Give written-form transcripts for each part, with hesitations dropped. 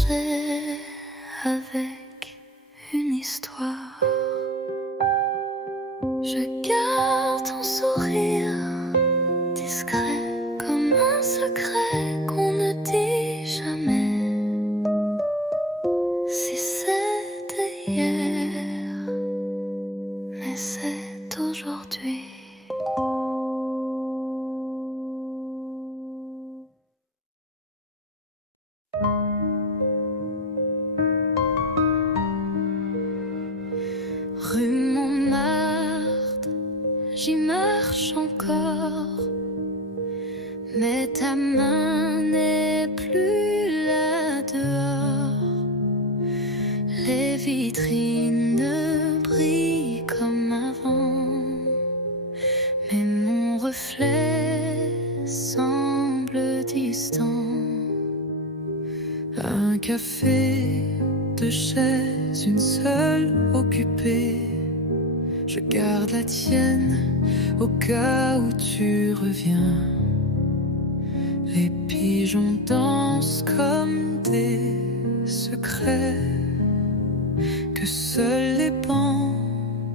commencer avec une histoire. Je garde ton sourire discret comme un secret qu'on ne dit jamais. Si c'était hier, mais c'est aujourd'hui. Rue Montmartre, j'y marche encore, mais ta main n'est plus là dehors. Les vitrines brillent comme avant, mais mon reflet semble distant. Un café, deux chaises, une seule occupée. Je garde la tienne au cas où tu reviens. Les pigeons dansent comme des secrets que seuls les bancs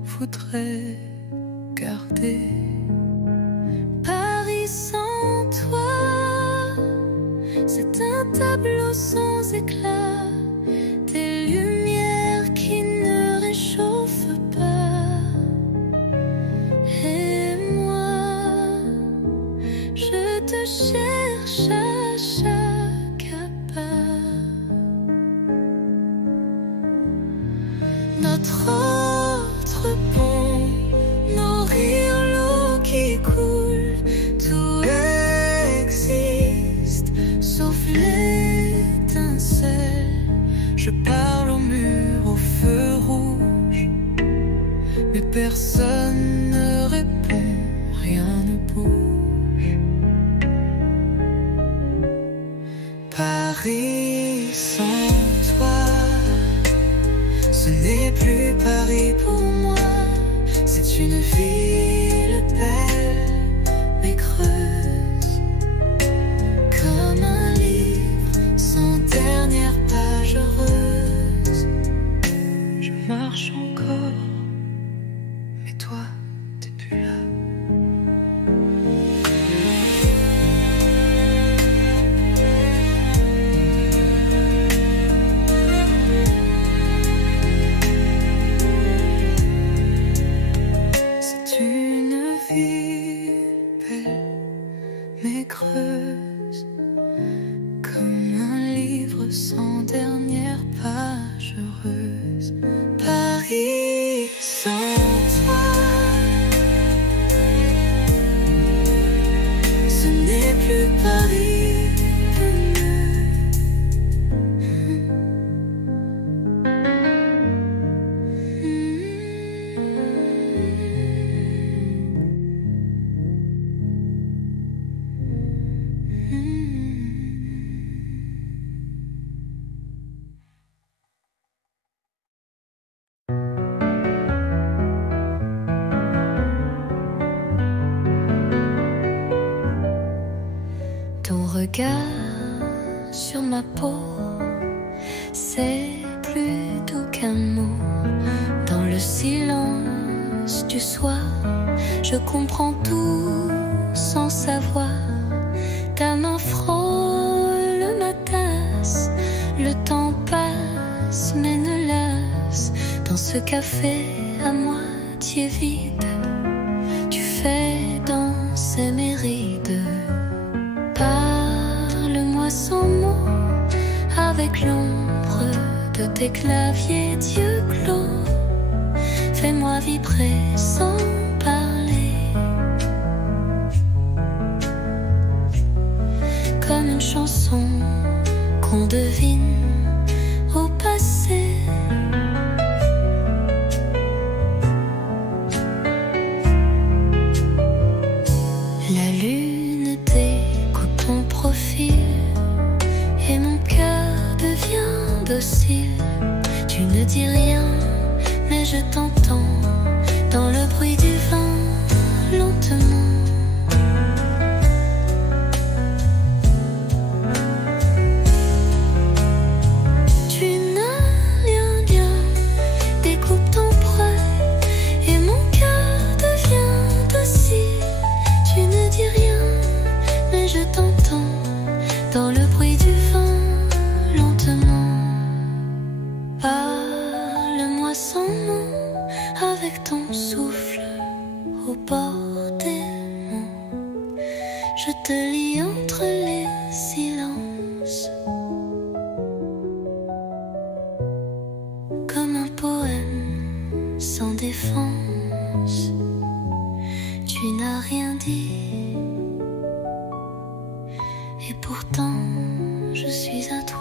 voudraient garder. Paris sans toi, c'est un tableau sans éclat. Des lumières qui ne réchauffent pas. Et moi, je te cherche à chaque pas. Notre autre pont, nos rires, l'eau qui coule, tout existe, sauf l'étincelle. Je parle au mur, au feu rouge, mais personne ne répond, rien ne bouge. Paris sans toi, ce n'est plus Paris pour moi. C'est une ville belle, mais creuse, comme un livre sans dernière page heureuse. Je marche encore, mais toi, t'es plus là. C'est une ville belle, mais creuse, comme un livre sans dernière page heureuse. Paris sans toi, ce n'est plus Paris. Ton regard sur ma peau, c'est plus doux qu'un mot. Dans le silence du soir, je comprends tout sans savoir. Ta main frôle ma tasse, le temps passe mais ne lasse. Dans ce café à moitié vide, tu fais danser mes rides. Parle-moi sans mots, avec l'ombre de tes claviers d'yeux clos. Fais-moi vibrer sans parler, comme une chanson qu'on devine au passé. La lune découpe ton profil et mon cœur devient docile. Tu ne dis rien, mais je t'entends dans le bruit du vent, lentement. ton souffle au bord des monts. Je te lis entre les silences, comme un poème sans défense. Tu n'as rien dit, et pourtant je suis à toi.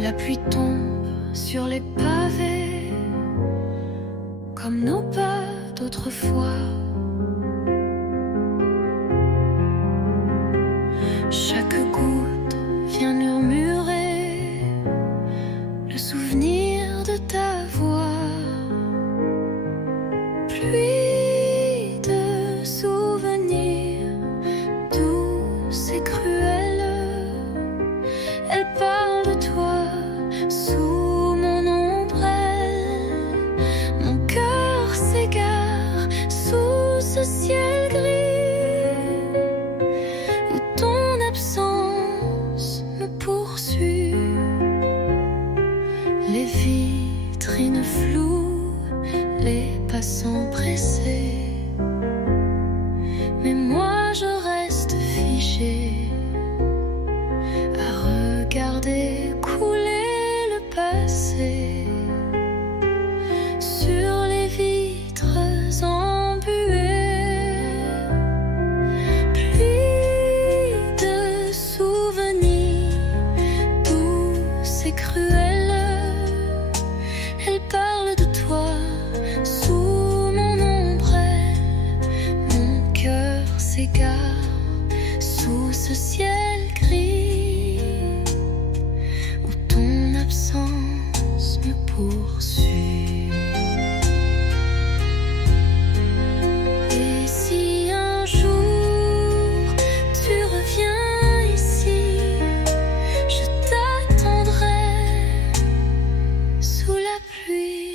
La pluie tombe sur les pavés, comme nos pas d'autrefois. Chaque goutte vient murmurer le souvenir de ta voix. Pluie de souvenirs douce et cruelle, elle parle de toi. Sous mon ombrelle, mon cœur s'égare sous ce ciel gris où ton absence me poursuit. Les vitrines floues, les passants pressés, mais moi je reste figée à regarder couler sur les vitres embuées. Pluie de souvenirs douce et cruelle, elle parle de toi sous mon ombrelle. Mon cœur s'égare sous ce ciel gris où ton absence me poursuit. Et si un jour tu reviens ici, je t'attendrai sous la pluie.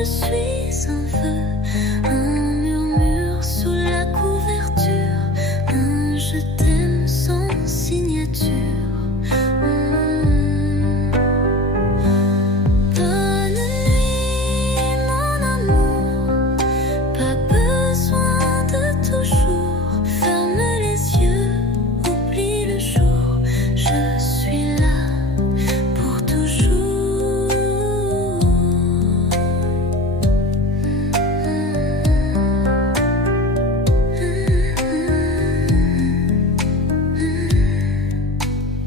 je suis un vœu, un murmure sous la couverture, un je t'aime sans signature. Bonne nuit mon amour, pas besoin de toujours. Ferme les yeux, oublie le jour, je suis là pour toujours.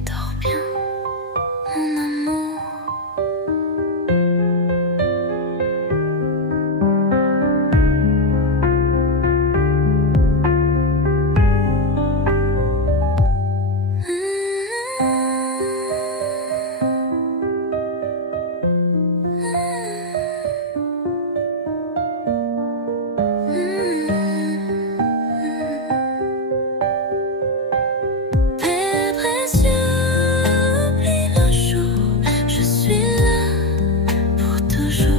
Dors bien, mon amour. Père précieux, oublie le jour, je suis là pour toujours.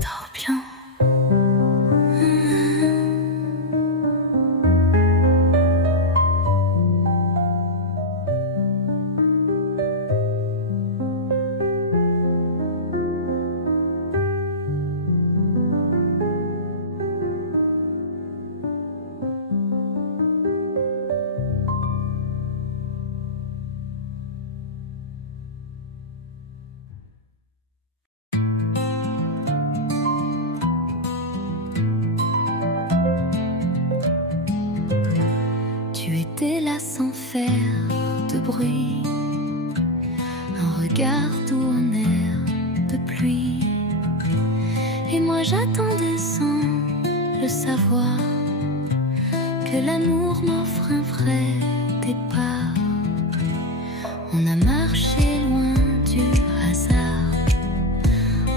Dors bien. Tu étais là sans faire de bruit, un regard doux, un air de pluie. Et moi j'attendais sans le savoir que l'amour m'offre un vrai départ. On a marché loin du hasard,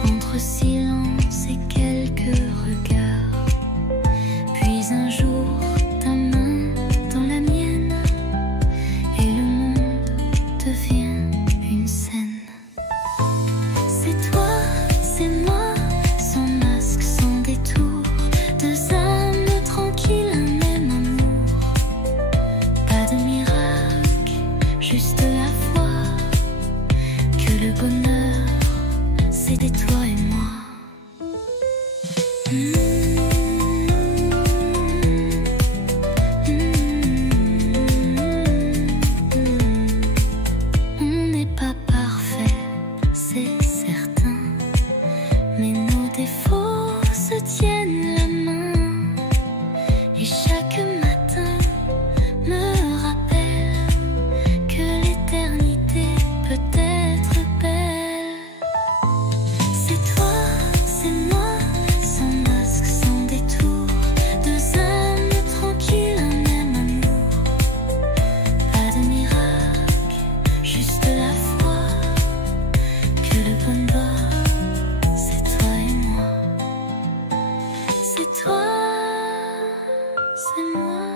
entre silence et quelques regards. Puis un jour, ta main dans la mienne, et le monde devient une scène. C'est toi, c'est moi, sans masque, sans détour, deux âmes tranquilles, un même amour. Pas de miracle, juste la foi que le bonheur, c'était toi et moi. On n'est pas parfait, c'est certain, mais nos défauts se tiennent la main. Et chaque matin me rappelle que l'éternité peut être belle. C'est toi, c'est moi, sans masque, sans détour, deux âmes tranquilles, un même amour. Pas de miracle, juste la foi que le bonheur, c'est toi et moi. C'est toi, c'est moi,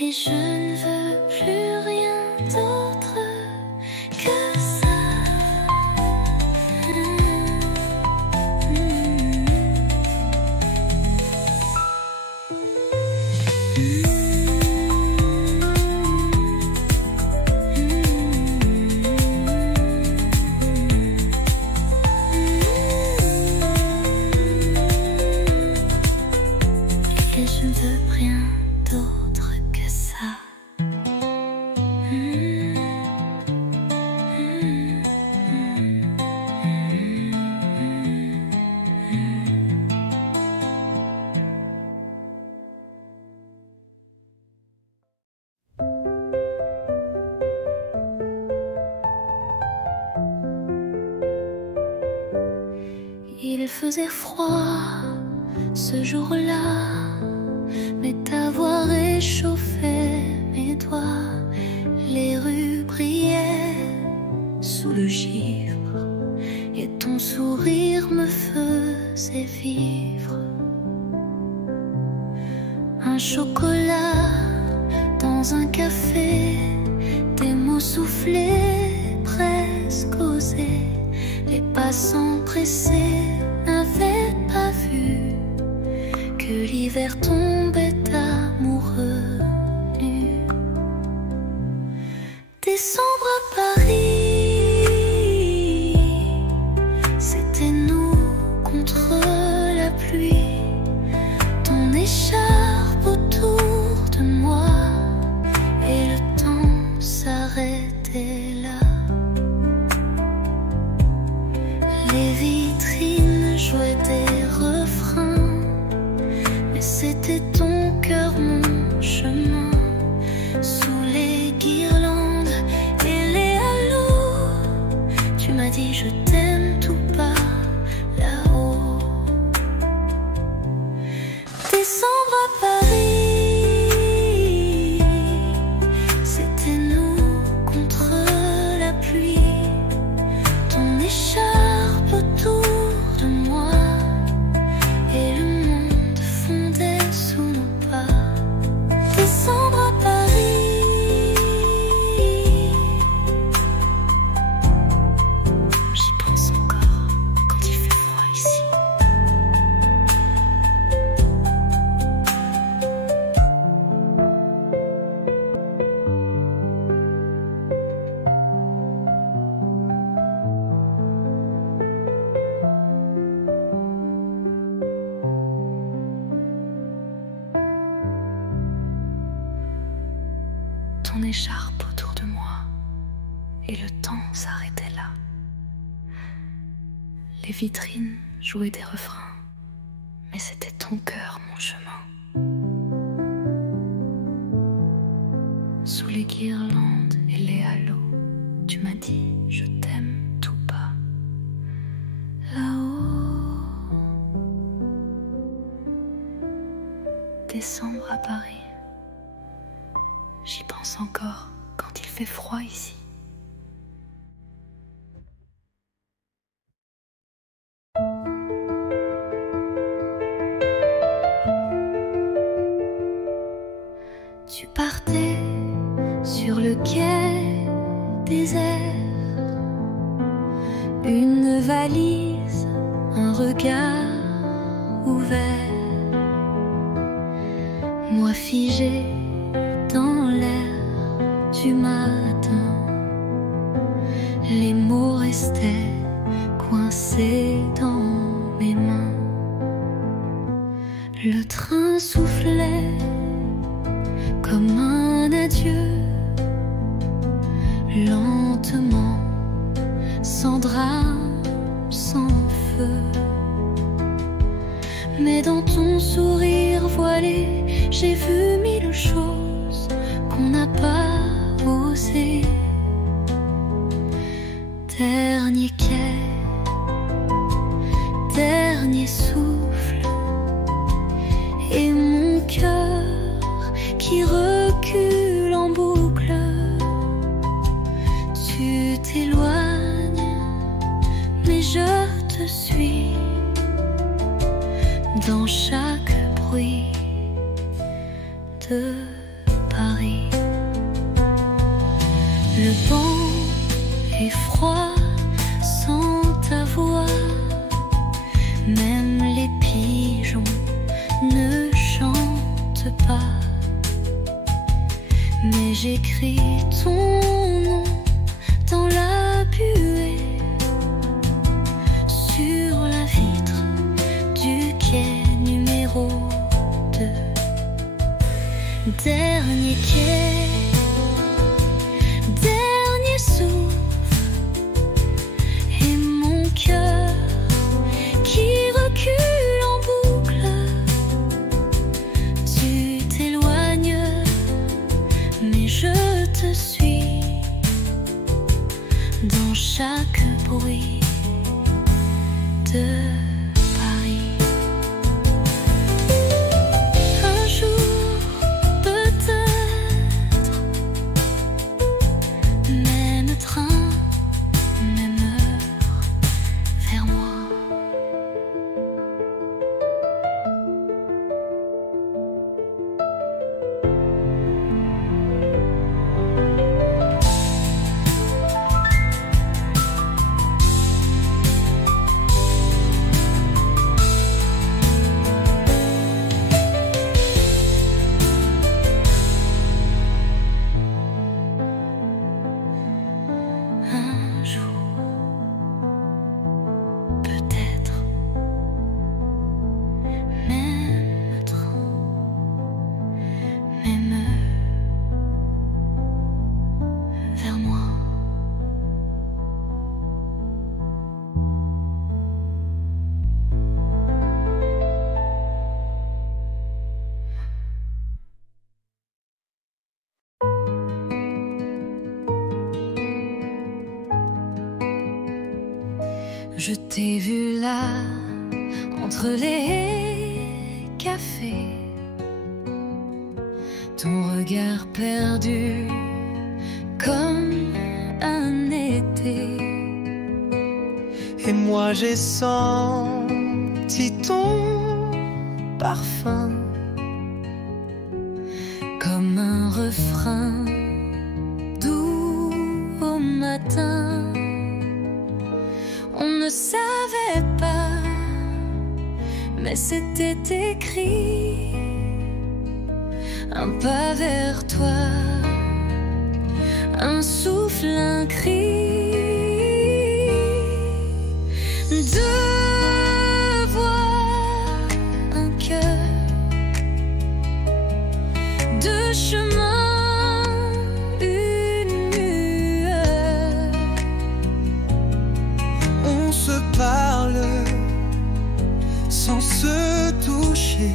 et je ne veux plus rien d'autre que ça. Et je ne veux rien d'autre que ça. Il faisait froid ce jour-là, mais ta voix réchauffait mes doigts. Les rues brillaient sous le givre, et ton sourire me faisait vivre. Un chocolat dans un café, des mots soufflés presque au s'empresser, n'avait pas vu que l'hiver tombait amoureux nu. Décembre à Paris, c'était nous contre la pluie. Ton écharpe autour de moi et le temps s'arrêtait là. Les vitrines jouaient des refrains, mais c'était ton cœur, mon chemin. Sous les guirlandes et les halos, tu m'as dit je t'aime tout bas là-haut. Décembre à Paris, c'était nous contre la pluie. Ton écharpe autour de moi et le monde fondait sous nos pas. Décembre à Paris, j'y pense encore quand il fait froid ici. Ton écharpe autour de moi et le temps s'arrêtait là. Les vitrines jouaient des refrains, mais c'était ton cœur, mon chemin. Sous les guirlandes et les halos, tu m'as dit je t'aime tout bas là-haut. Décembre à Paris, j'y pense encore quand il fait froid ici. Tu partais sur le quai désert, une valise, un regard ouvert. Moi figé dans l'air du matin, les mots restaient coincés dans mes mains. Le train soufflait comme un adieu, lentement, sans drame, sans feu. Mais dans ton sourire voilé, j'ai vu mille choses qu'on n'a pas osé. Dernier quai, dernier souffle, et mon cœur qui recule en boucle. Tu t'éloignes, mais je te suis dans chaque bruit de Paris. Le vent est froid sans ta voix, même les pigeons ne chantent pas. Mais j'écris ton nom dans la buée, sur la vitre du quai numéro 2. Dernier quai, dernier souffle, et mon cœur qui recule en boucle. Tu t'éloignes, mais je te suis dans chaque bruit de Paris. Un jour, peut-être, même train, même heure, vers moi. Je t'ai vu là, entre les cafés, ton regard perdu comme un été. Et moi j'ai senti ton parfum comme un refrain doux au matin. On ne savait pas, mais c'était écrit. Un pas vers toi, un souffle, un cri. Deux voix, un cœur, deux chemins, une lueur. On se parle sans se toucher,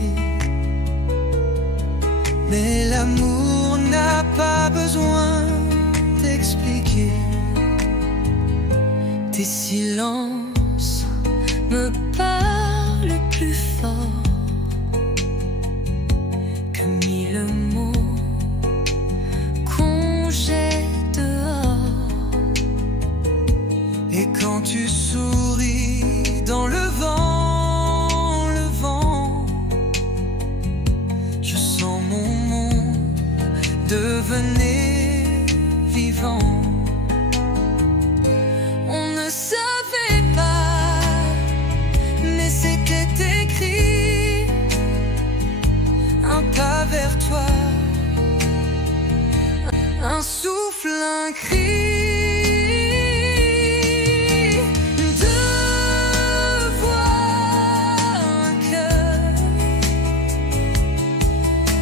mais l'amour n'a pas besoin d'expliquer. Tes silences me parlent plus fort que mille mots qu'on jette dehors. Et quand tu souris dans le vent, je sens mon monde devenir vivant. On ne savait pas, mais c'était écrit. Un pas vers toi, Un souffle, un cri. Deux voix, un cœur,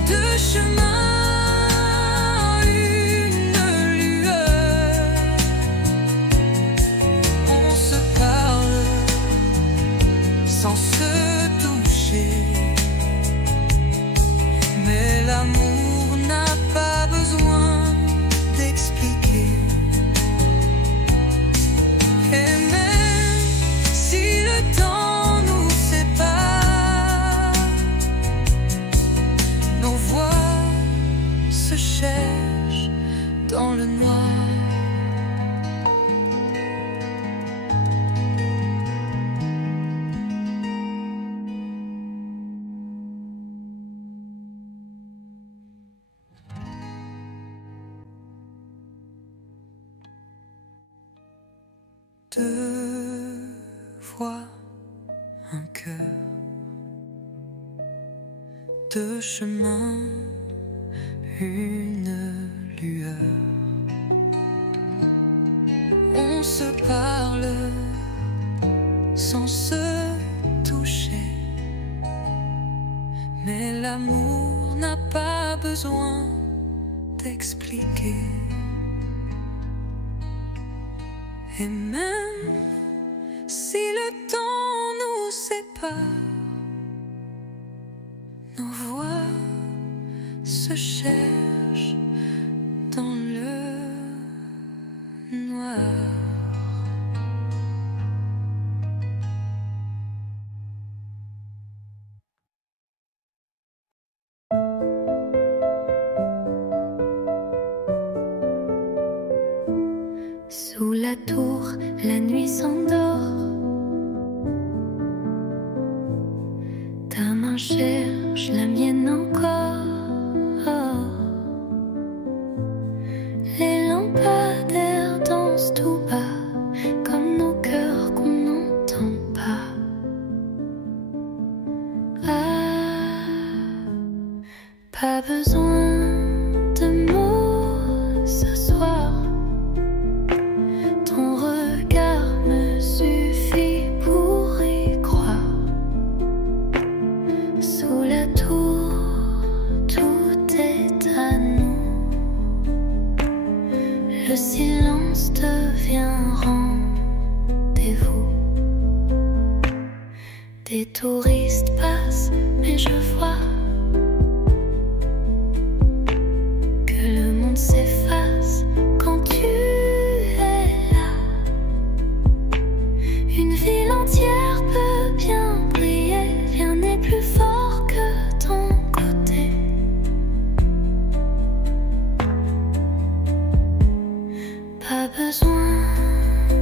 deux chemins, une lueur. on se parle sans se toucher, mais l'amour n'a pas besoin d'expliquer. Et même si le temps nous sépare, nos voix se cherchent dans le noir. Deux voix, un cœur, deux chemins, une lueur. On se parle sans se toucher, mais l'amour n'a pas besoin d'expliquer. Et même si le temps nous sépare, nos voix se cherchent dans le noir. Sous la tour, la nuit s'endort. Ta main cherche la mienne encore. Les lampadaires dansent tout bas, comme nos cœurs qu'on n'entend pas. Ah, pas besoin de mots ce soir. Ton regard me suffit pour y croire. Sous la tour, tout est à nous. Le silence devient rendez-vous. Des touristes passent, mais je vois que le monde s'efface quand tu es là. Une vie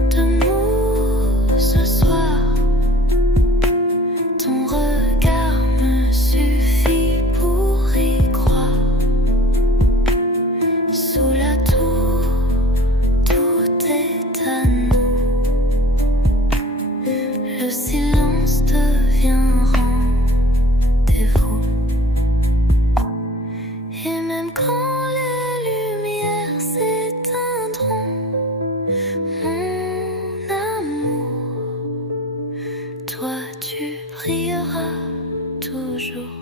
de mots ce soir. Ton regard me suffit pour y croire. Sous la tour, tout est à nous. Le silence devient rendez-vous. Et même quand les lumières s'éteindront, mon amour, toi tu brilleras toujours.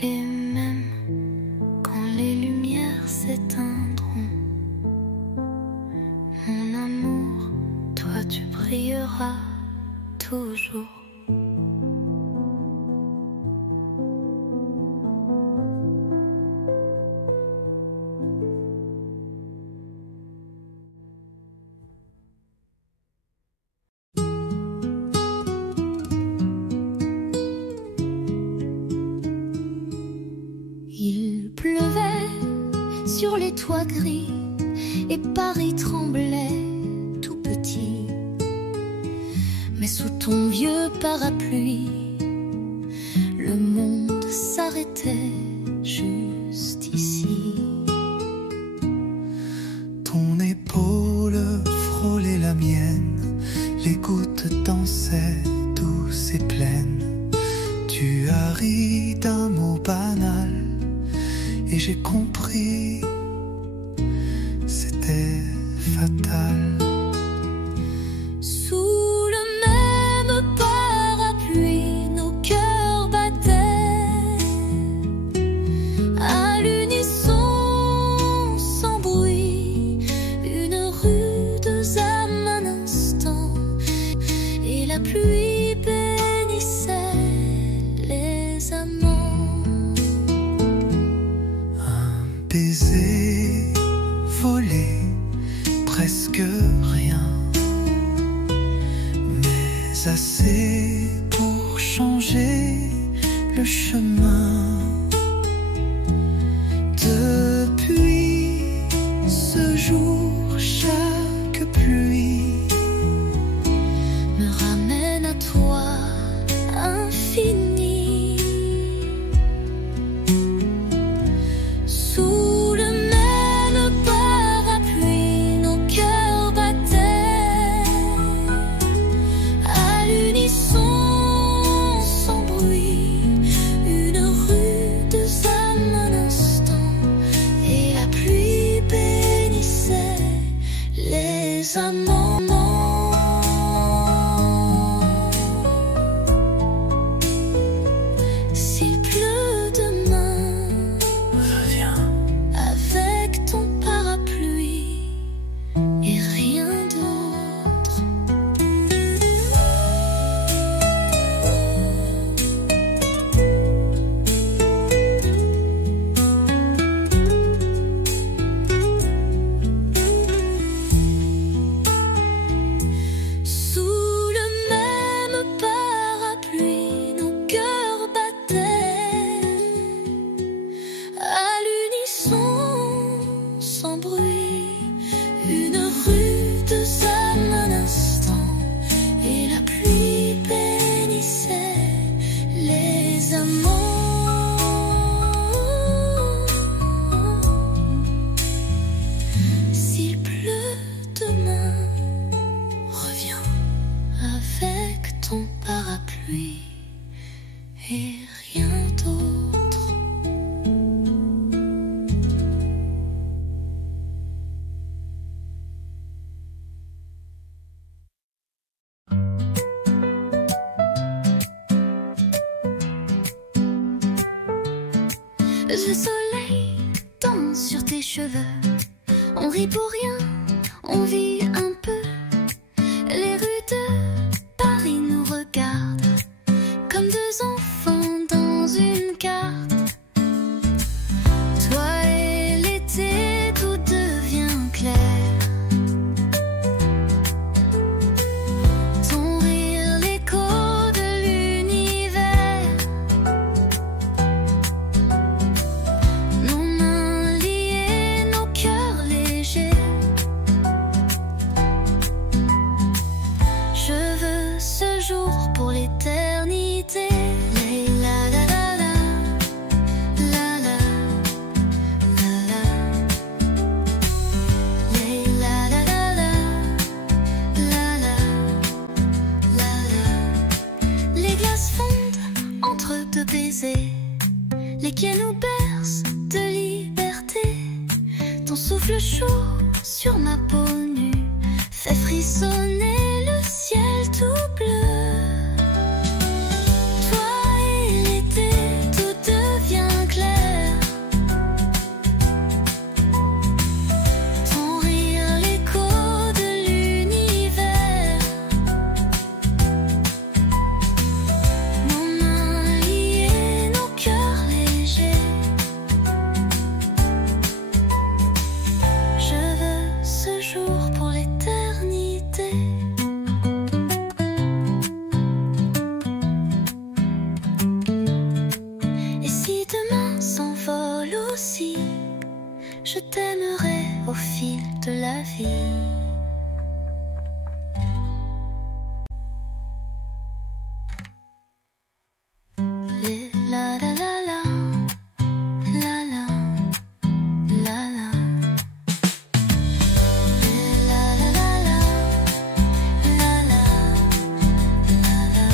Et même quand les lumières s'éteindront, mon amour, toi tu brilleras toujours. Il pleuvait sur les toits gris et Paris tremblait tout petit. Mais sous ton vieux parapluie, le monde s'arrêtait juste ici. Ton épaule frôlait la mienne, les gouttes dansaient douces et pleines. Tu as ri d'un mot banal et j'ai compris, c'était fatal. Sous le même parapluie, nos cœurs battaient à l'unisson, sans bruit, une rude âme un instant, et la pluie bénissait les amants. Un baiser volé, presque rien, mais assez pour changer le chemin. Depuis ce jour, chaque pluie Me ramène à toi, infini. Sous le même parapluie, nos cœurs battaient à l'unisson, sans bruit, une rude âme un instant, et la pluie bénissait les amants. S'il pleut demain, reviens. avec ton parapluie et rien d'autre. Sous le même parapluie, nos cœurs battaient à l'unisson, sans bruit, une rude âme un instant, et la pluie bénissait les amants. S'il pleut demain, reviens avec ton parapluie et rien d'autre. Le soleil danse sur tes cheveux. On rit pour rien, on vit un peu. Les rues de Paris nous regardent comme deux enfants dans une carte. Toi et l'été, tout devient clair. Ton rire, l'écho de l'univers. Nos mains liées, nos cœurs légers. Je veux ce jour pour l'éternité. La la la la, la la, la la, la la la la, la la, la la. Les glaces fondent entre deux baisers. Les quais nous bercent de liberté. Ton souffle chaud sur ma peau nue fait frissonner le ciel tout bleu. Toi et l'été, tout devient clair. Ton rire, l'écho de l'univers. Nos mains liées, nos cœurs légers. Je veux ce jour pour l'éternité. Et si demain s'envole aussi, je t'aimerai au fil de la vie. Les la la la la, la la, la la. Les la la la la, la la, la la.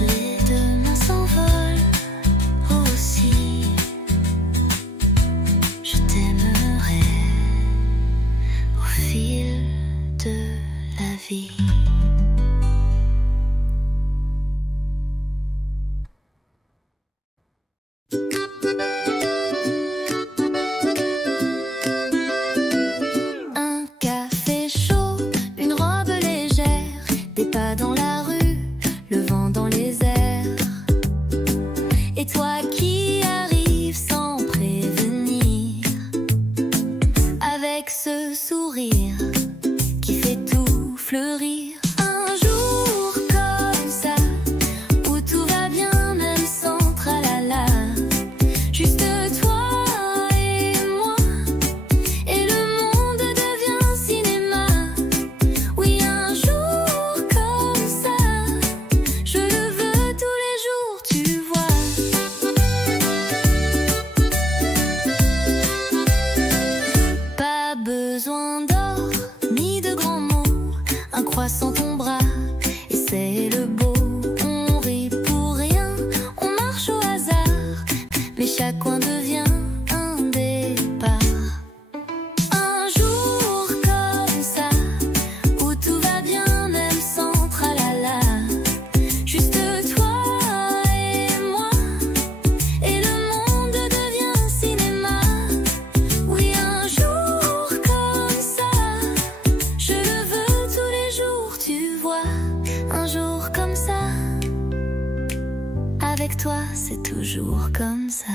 Les demain s'envolent aussi. Je t'aimerai au fil de la vie. Un café chaud, une robe légère, des pas dans la rue, le vent dans les airs. Et toi qui arrives sans prévenir, avec ce sourire qui fait tout fleurir. Un jour comme ça, où tout va bien même sans tralala. Juste toi et moi, et le monde devient cinéma. Oui, un jour comme ça, je le veux tous les jours, tu vois. Pas besoin d'or ni de grands mots, un croissant ton bras, et c'est le beau. On rit pour rien, on marche au hasard, mais chaque coin devient un départ. Un jour comme ça, où tout va bien même sans tralala. Juste toi et moi, et le monde devient cinéma. Oui, un jour comme ça, je le veux tous les jours, tu vois. Un jour comme ça, avec toi c'est toujours comme ça.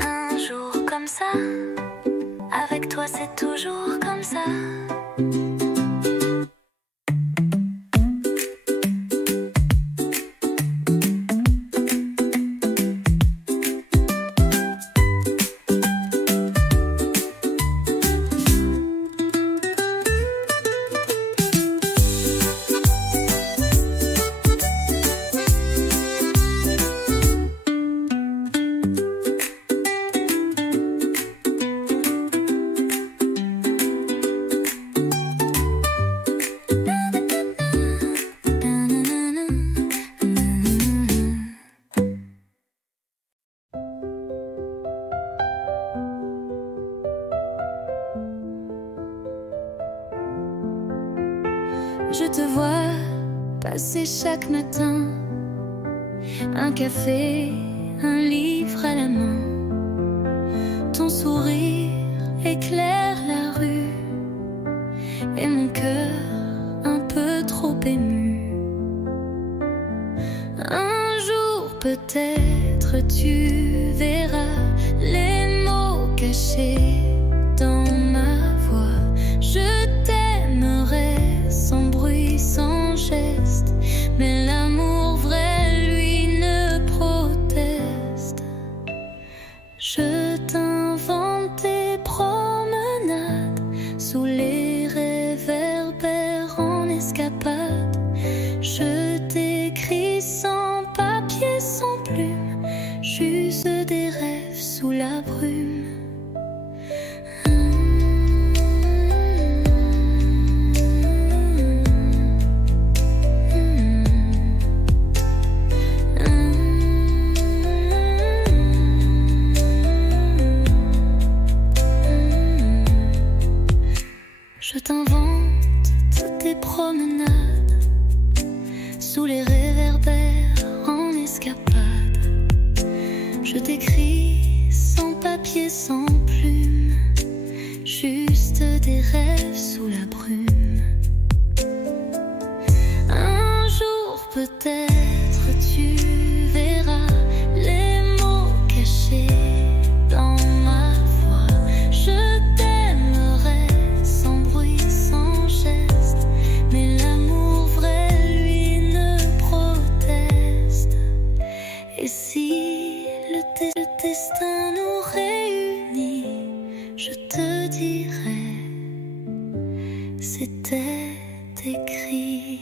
Un jour comme ça, avec toi c'est toujours comme ça. Je te vois passer chaque matin, un café, un livre à la main. Ton sourire éclaire la rue et mon cœur un peu trop ému. Un jour peut-être tu verras les mots cachés dans ma voix. Je t'aimerai sans bruit, sans geste, mais l'amour vrai, lui, ne proteste. Je t'invente des promenades sous les réverbères en escapade. Je t'écris sans papier, sans plume, juste des rêves sous la brume. Je t'invente toutes tes promenades sous les réverbères en escapade. Je t'écris sans papier, sans plume, juste des rêves sous la brume. Un jour peut-être tu verras les mots cachés dans ma voix. Je t'aimerai sans bruit, sans geste, mais l'amour vrai, lui, ne proteste. Et si le destin nous réunit, je te dirai, c'était écrit.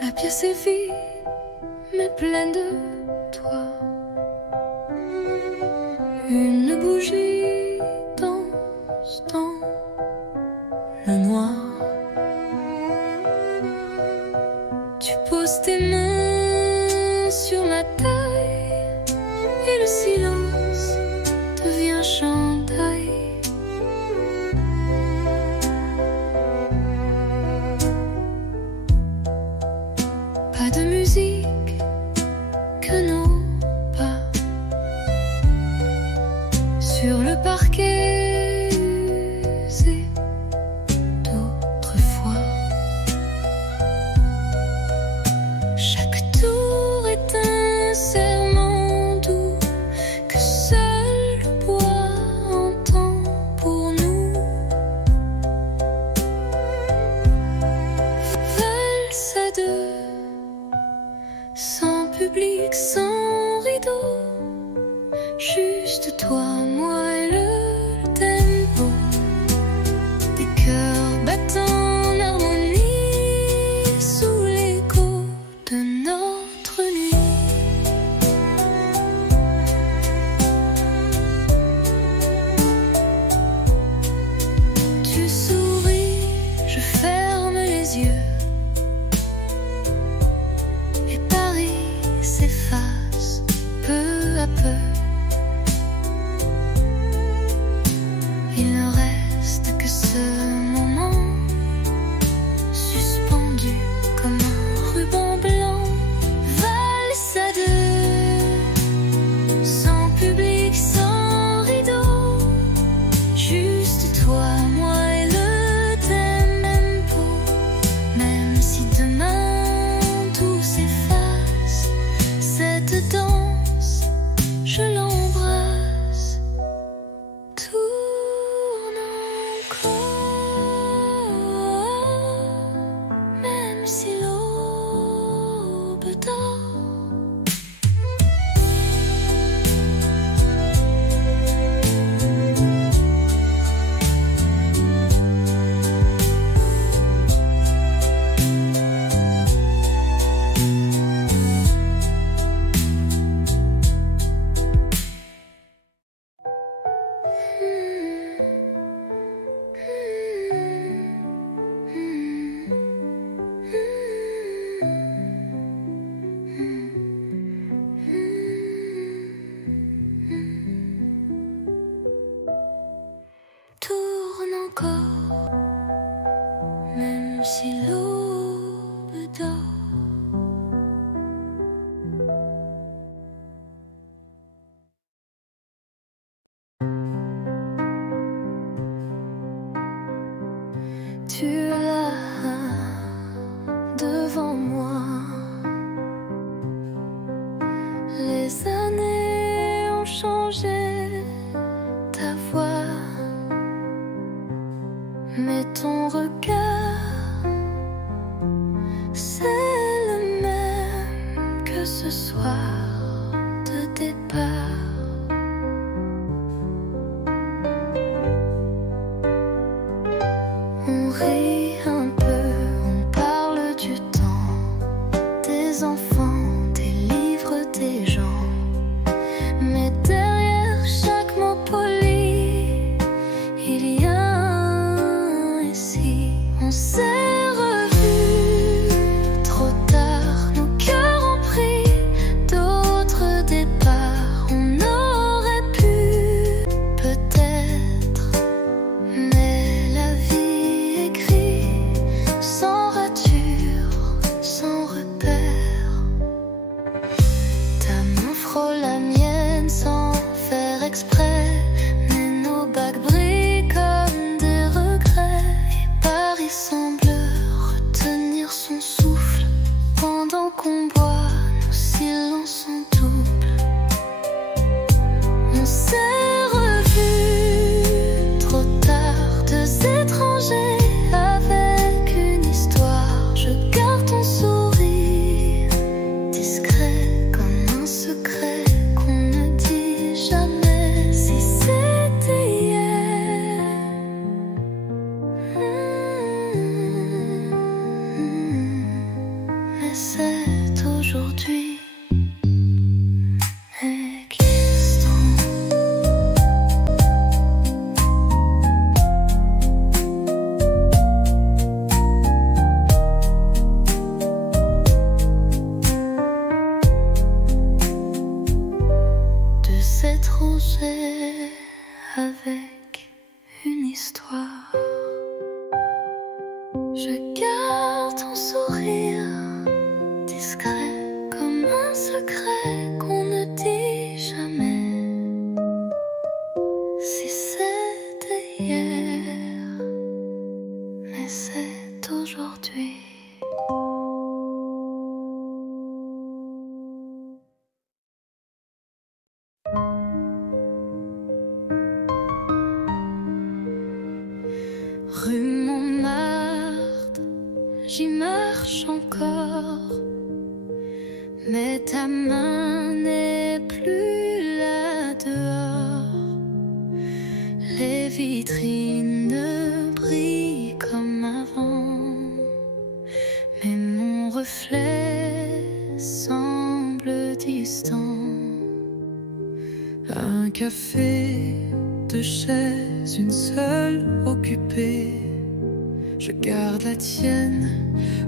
La pièce est vide, mais pleine de toi. Une bougie danse dans le noir. Tu poses tes mains sur ma taille et le silence devient chandail. Pas de musique que nos pas sur le parquet usé d'autrefois. Chaque tour est un serment doux que seul le bois entend pour nous. Valse à deux, sans public, sans rideau, juste toi, moi et le tempo des cœurs battant en harmonie sous l'écho de notre nuit. Tu souris, je ferme les yeux. S'efface peu à peu. On s'est revus trop tard, deux étrangers avec une histoire. Je garde ton sourire discret comme un secret qu'on ne dit jamais. Si c'était hier, mais c'est aujourd'hui. Avec une histoire, je garde ton sourire discret comme un secret qu'on ne dit jamais. Si c'était hier, mais c'est aujourd'hui. Rue Montmartre, j'y marche encore, mais ta main n'est plus là dehors. Les vitrines ne brillent comme avant, mais mon reflet semble distant. Un café, deux chaises, une seule occupée. Je garde la tienne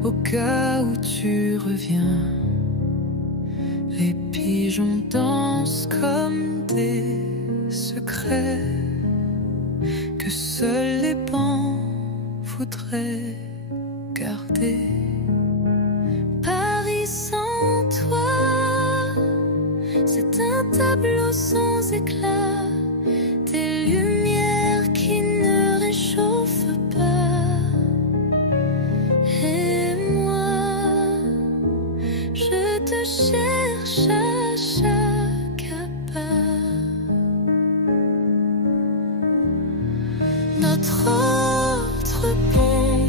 au cas où tu reviens. Les pigeons dansent comme des secrets que seuls les bancs voudraient garder. Paris sans toi, c'est un tableau sans éclat. Des lumières qui ne réchauffent pas. Et moi, je te cherche à chaque pas. Notre autre pont,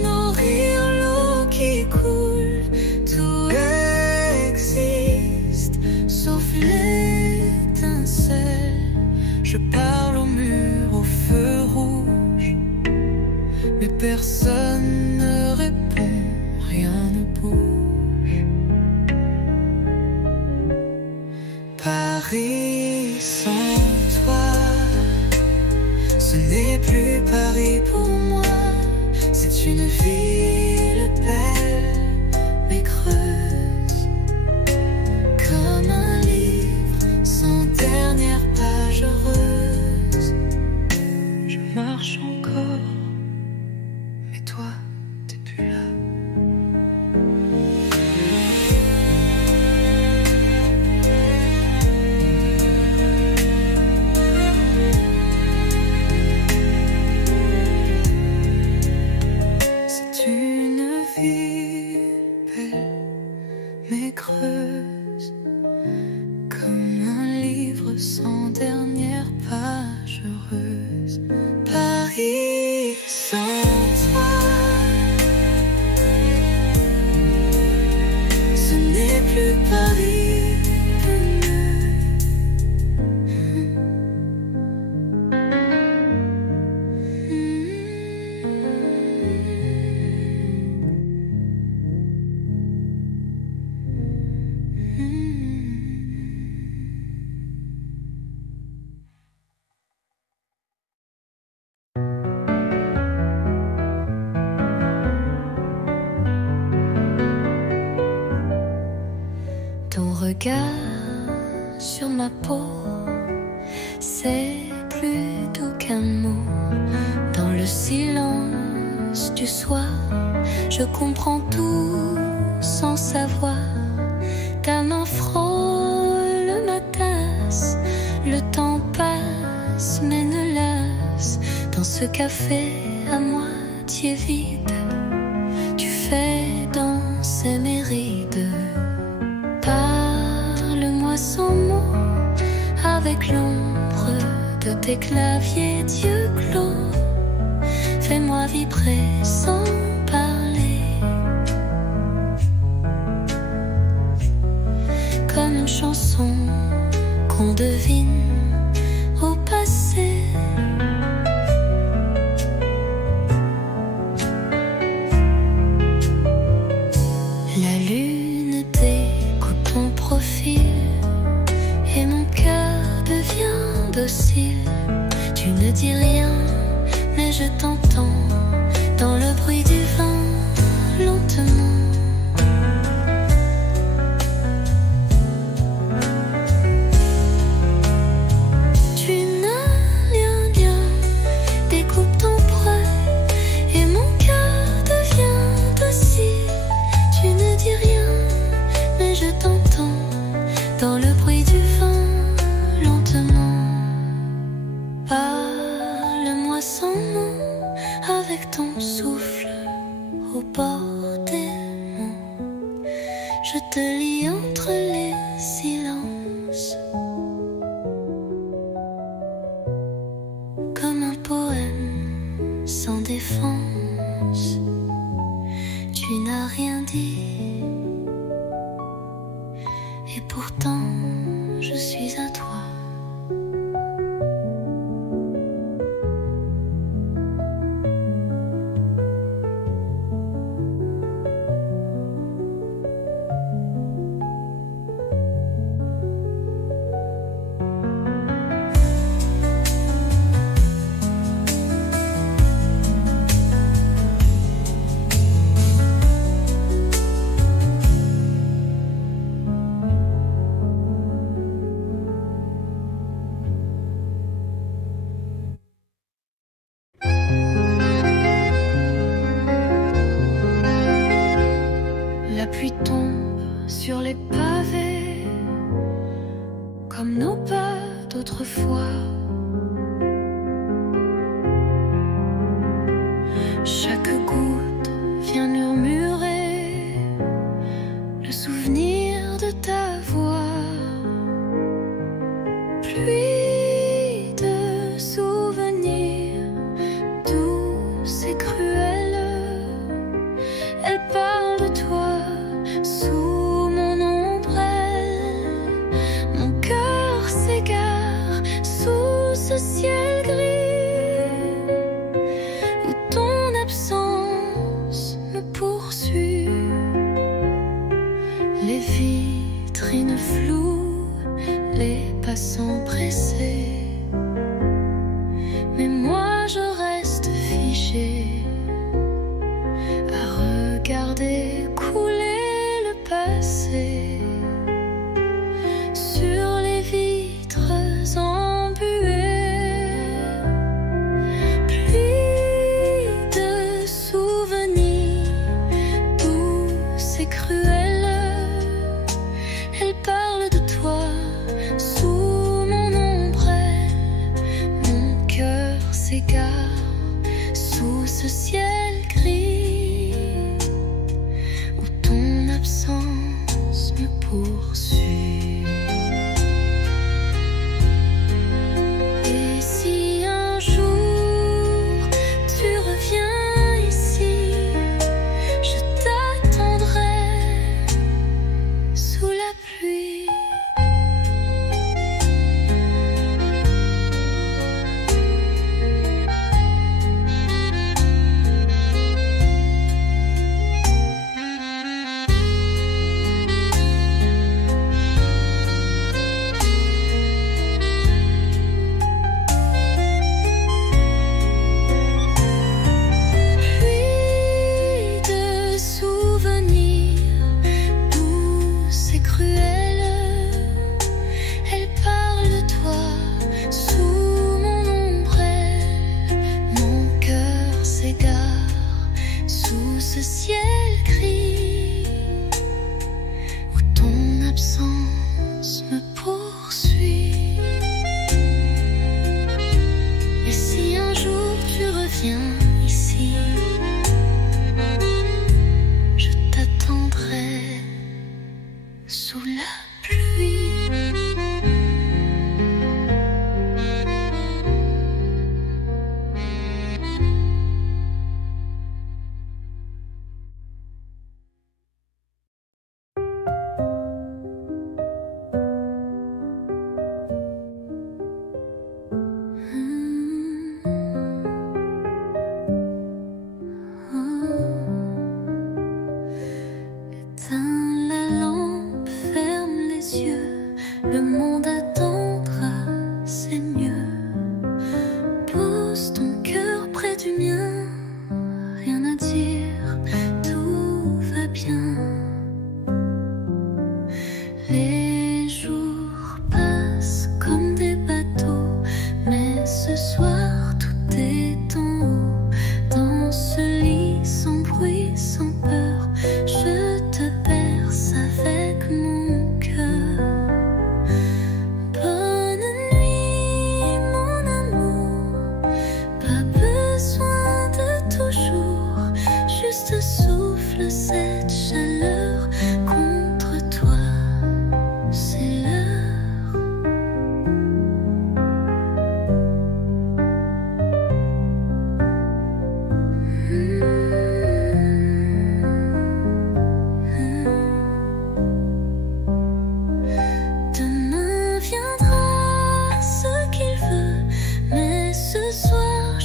nos rires, l'eau qui coule, tout existe, sauf l'étincelle. Je parle au mur, au feu rouge, mais personne ne répond, rien ne bouge. Paris sans toi, ce n'est plus Paris pour moi. C'est une ville belle, mais creuse, comme un livre sans dernière page heureuse. Je marche encore, mais toi, t'es plus là. C'est une ville belle, mais creuse, comme un livre sans dernière page heureuse. Paris sans toi, ce n'est plus Paris. Ton regard sur ma peau, c'est plus doux qu'un mot. Dans le silence du soir, je comprends tout sans savoir. Ta main frôle ma tasse, le temps passe mais ne lasse. Dans ce café à moitié vide, tu fais danser mes rides. Parle-moi sans mots, avec l'ombre de tes claviers d'yeux clos. Fais-moi vibrer sans parler, comme une chanson qu'on devine au passé. La lune découpe ton profil et mon cœur devient docile. Tu ne dis rien, mais je t'entends dans le bruit du vent, lentement. Tu n'as rien, découpe ton poids et mon cœur devient docile. Tu ne dis rien, mais je t'entends dans le bruit du vent, lentement. Parle-moi sans mots, avec ton souffle au bord des mots. Je te lis entre les silences, comme un poème sans défense. Tu n'as rien dit, et pourtant je suis à toi. La pluie tombe sur les pavés, comme nos pas d'autrefois. Chaque goutte vient murmurer le souvenir de ta voix. Pluie de souvenirs douce et cruelle, elle parle de toi sous mon ombrelle. Mon cœur s'égare sous ce ciel gris où ton absence me poursuit. Les vitrines floues, les passants pressés, mais moi je reste figée à regarder couler le passé sur les vitres embuées. Pluie de souvenirs douce et cruelle, elle parle de toi sous mon ombrelle.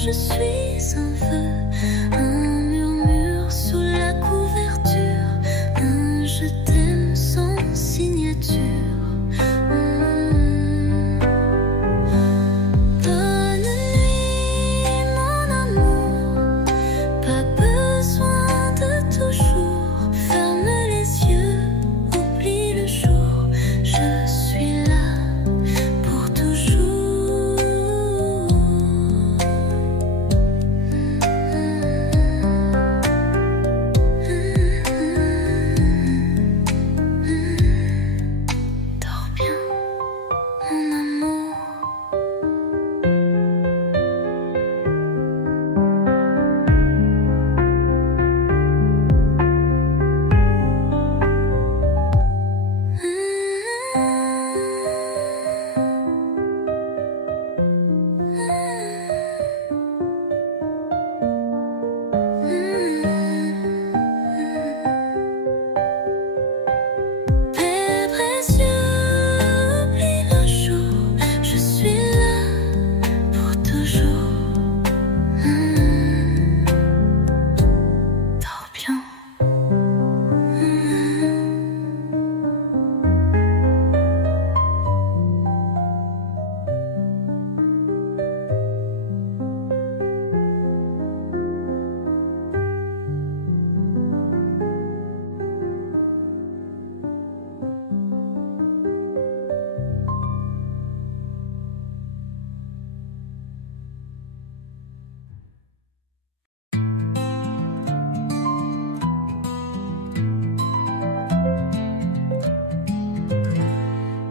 je suis un feu, un murmure sous la couverture, un je t'aime sans signature. Bonne nuit mon amour, pas besoin de toujours. Ferme les yeux, oublie le jour, je suis là pour toujours. Dors bien, mon amour. Père précieux, oublie le jour, je suis là pour toujours. Dors bien.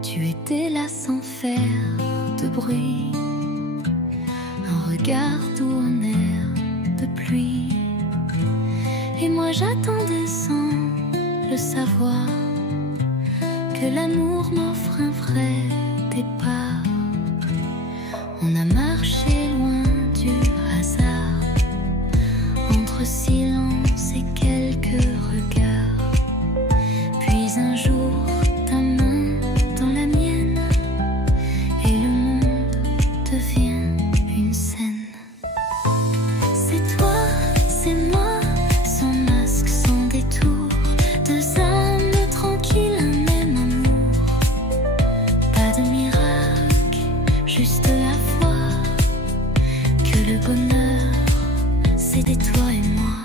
Tu étais là sans faire de bruit, un regard doux, un air de pluie. Et moi j'attendais sans le savoir que l'amour m'offre un vrai départ. On a marché loin du hasard, entre silence et quelques regards. Puis un jour, ta main dans la mienne, et le monde devient une scène. C'est toi, c'est moi, sans masque, sans détour, deux âmes tranquilles, un même amour. Pas de miracle, juste la foi que le bonheur, c'était toi et moi.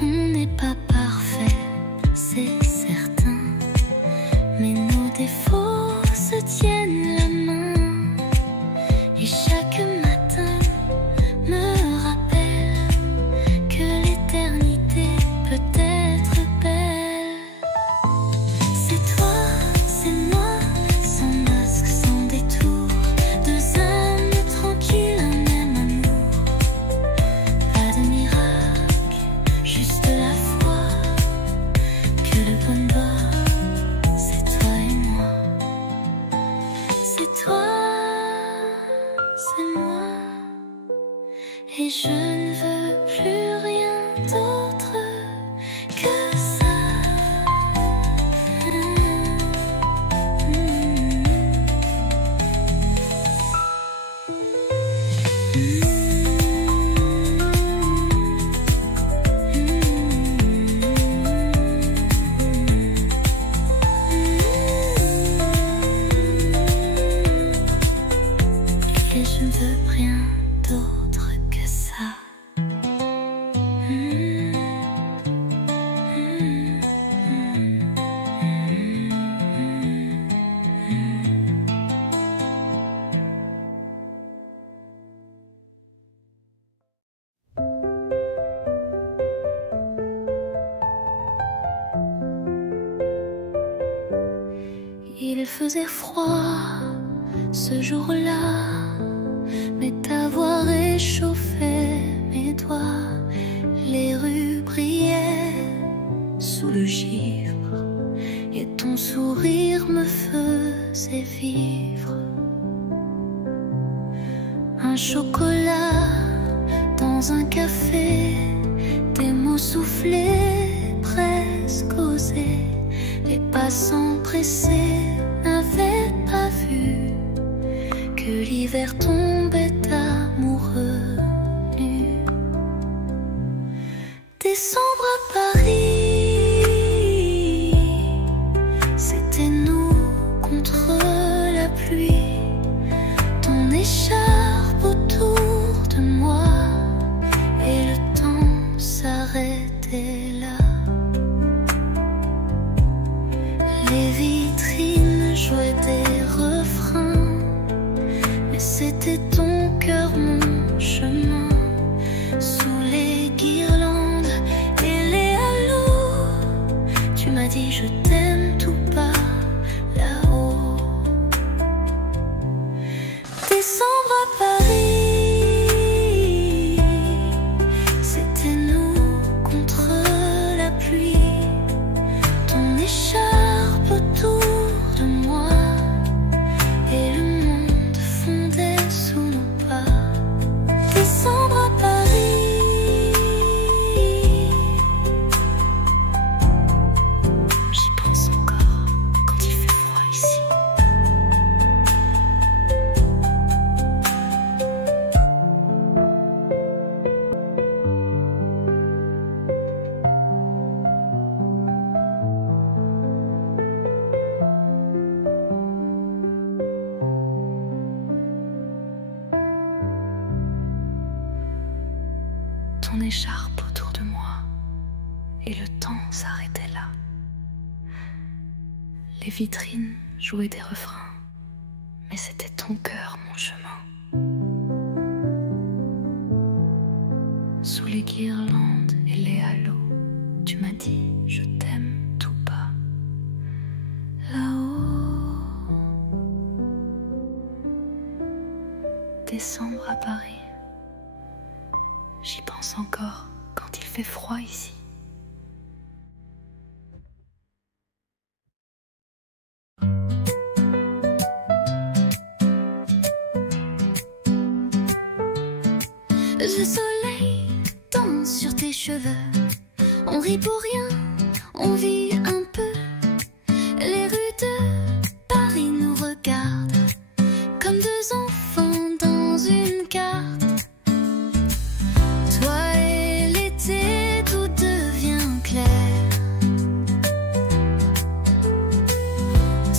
On n'est pas parfait, c'est certain, mais nos défauts se tiennent la main. Et chaque matin me rappelle que l'éternité peut être belle. C'est toi, c'est moi, sans masque, sans détour, deux âmes tranquilles, un même amour. Pas de miracle, juste la foi que le bonheur, c'est toi et moi. C'est toi, c'est moi, et je ne veux plus rien d'autre que ça. Et je ne veux rien d'autre que ça. Il faisait froid ce jour-là, mais ta voix réchauffait mes doigts. Les rues brillaient sous le givre, et ton sourire me faisait vivre. Un chocolat dans un café, des mots soufflés presque au s'empresser n'avait pas vu que l'hiver tombait amoureux nu. Décembre à Paris, c'était nous contre la pluie. Ton écharpe autour de moi et le temps s'arrêtait là. Les vitrines jouaient des refrains, mais c'était ton cœur, mon chemin. Sous les guirlandes et les halos, tu m'as dit je t'aime tout bas là-haut. Décembre à Paris, c'était nous contre la pluie. Ton écharpe autour de moi et le monde fondait sous nos pas. Décembre à Paris, j'y pense encore quand il fait froid ici. Ton écharpe autour de moi et le temps s'arrêtait là. Les vitrines jouaient des refrains, mais c'était ton cœur, mon chemin. Sous les guirlandes et les halos, tu m'as dit je t'aime tout bas là-haut. Décembre à Paris, j'y pense encore quand il fait froid ici. Le soleil danse sur tes cheveux. On rit pour rien, on vit un peu. Les rues de Paris nous regardent comme deux enfants dans une carte. Toi et l'été, tout devient clair.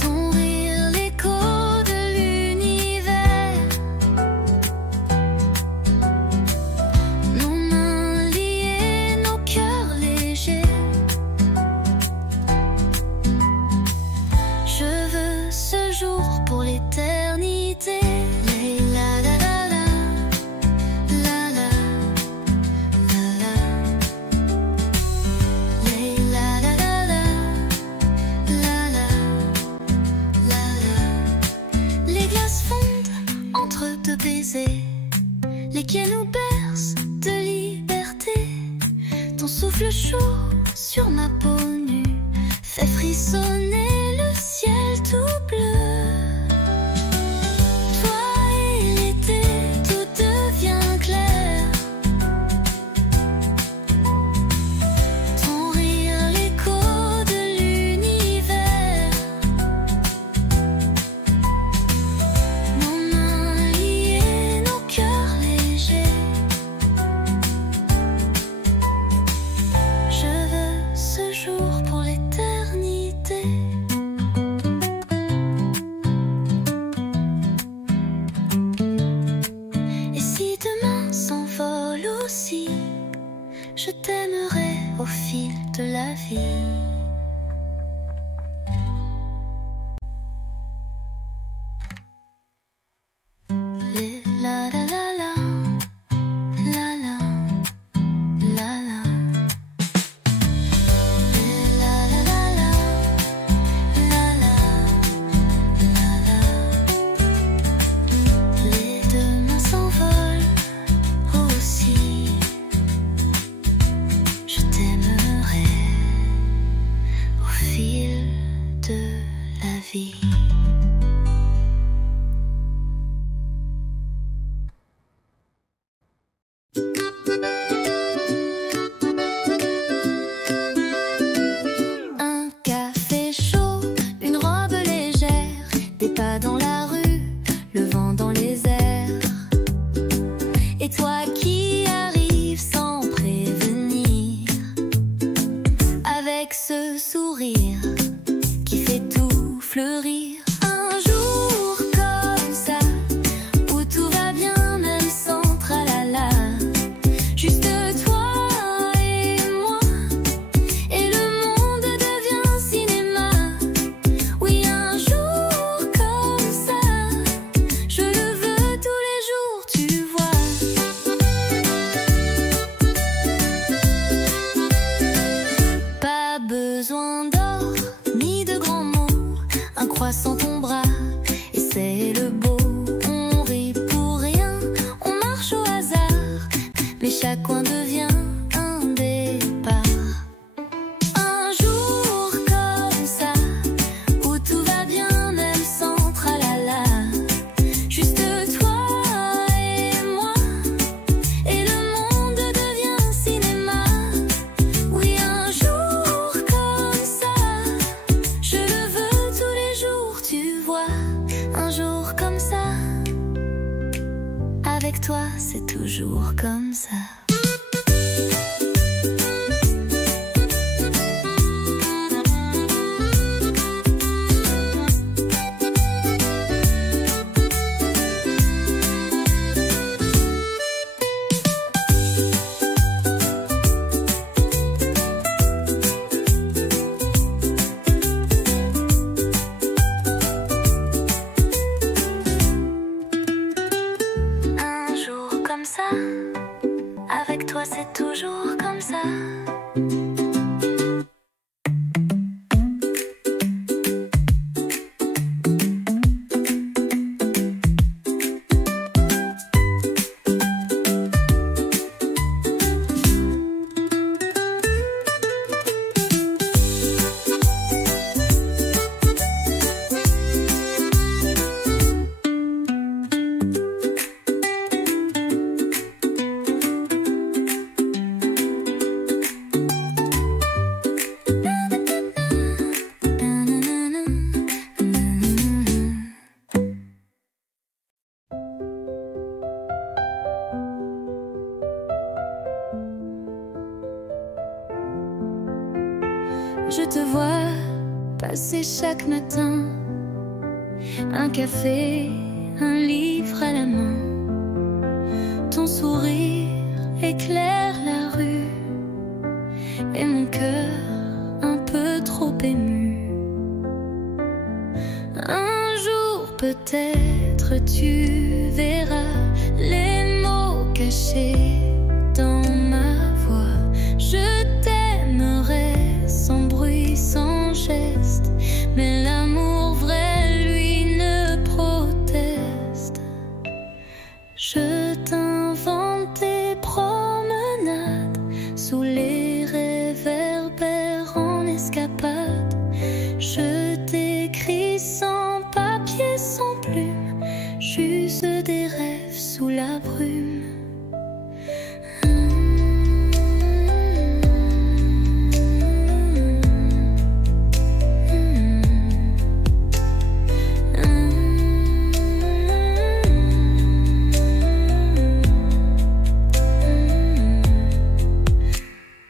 Ton rire, l'écho de l'univers. Nos mains liées, nos cœurs légers. Je veux ce jour pour l'éternité. La la la la, la la la la, la la la la, la la la la. Les glaces fondent entre deux baisers, lesquels nous bercent de liberté. Ton souffle chaud sur ma peau nue fait frissonner le ciel tout bleu. Toi et l'été, tout devient clair. Ton rire, l'écho de l'univers. Nos mains liées, nos cœurs légers. Je veux ce jour pour l'éternité. Et si demain s'envole aussi, je t'aimerai au fil de la vie. Les la la la la, la la la la. Les la la la la, la la la la. Les demain s'envolent aussi. Je t'aimerai ça. Je te vois passer chaque matin, un café, un livre à la main. Ton sourire éclaire la rue et mon cœur un peu trop ému. Un jour peut-être tu verras les mots cachés dans ma voix. Je t'aimerai sans bruit, sans geste, mais l'amour vrai, lui, ne proteste. Je t'invente des promenades sous les réverbères en escapade. Je t'écris sans papier, sans plume, juste des rêves sous la brume.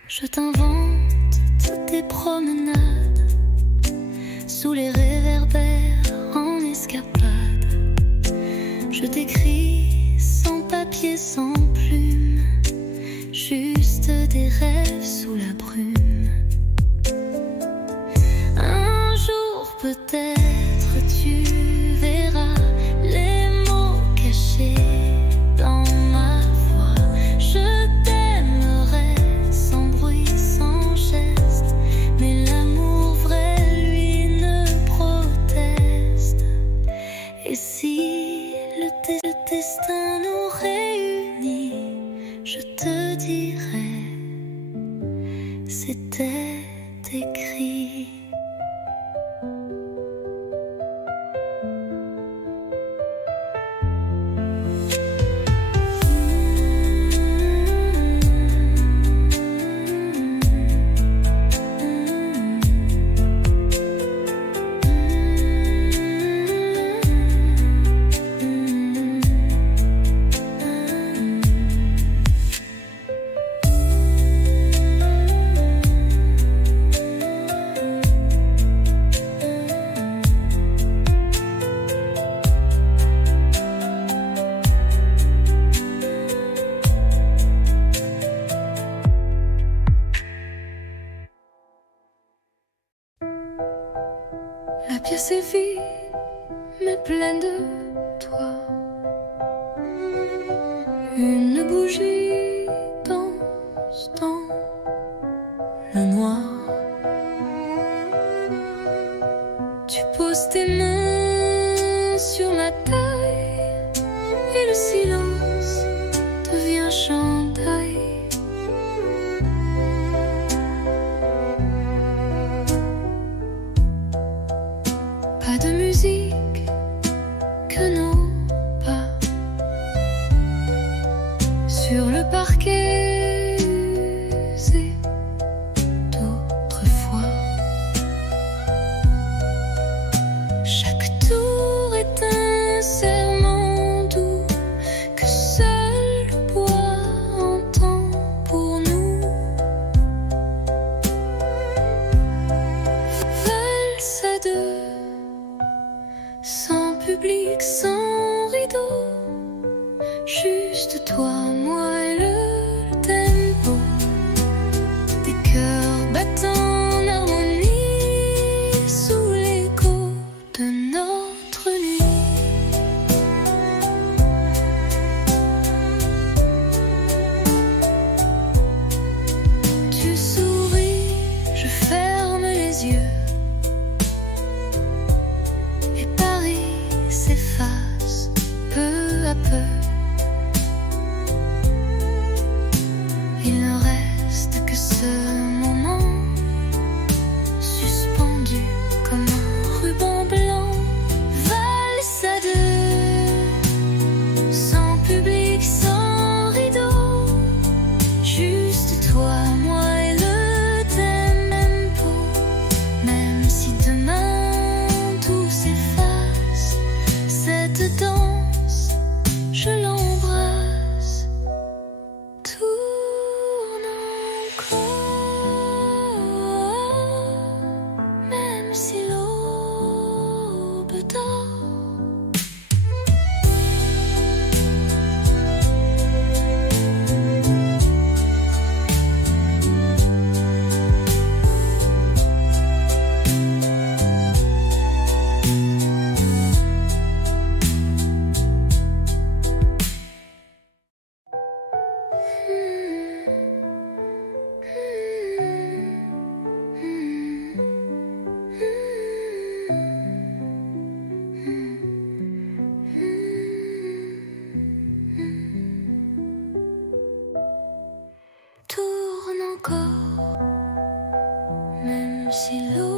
Je t'invente toutes tes promenades sous les réverbères en escapade. Je t'écris sans papier, sans plume, juste des rêves sous la brume. Un jour peut-être tu verras les mots cachés dans ma voix. Je t'aimerai sans bruit, sans geste, mais l'amour vrai, lui, ne proteste. Et si le destin nous réunit, je te dirai, c'était écrit. La pièce est vide, mais pleine de toi. Une bougie danse dans le noir. Tu poses tes mains sur ma taille et le silence devient chandail. Pas de musique que nos pas sur le parquet usé d'autrefois. encore, même si l'eau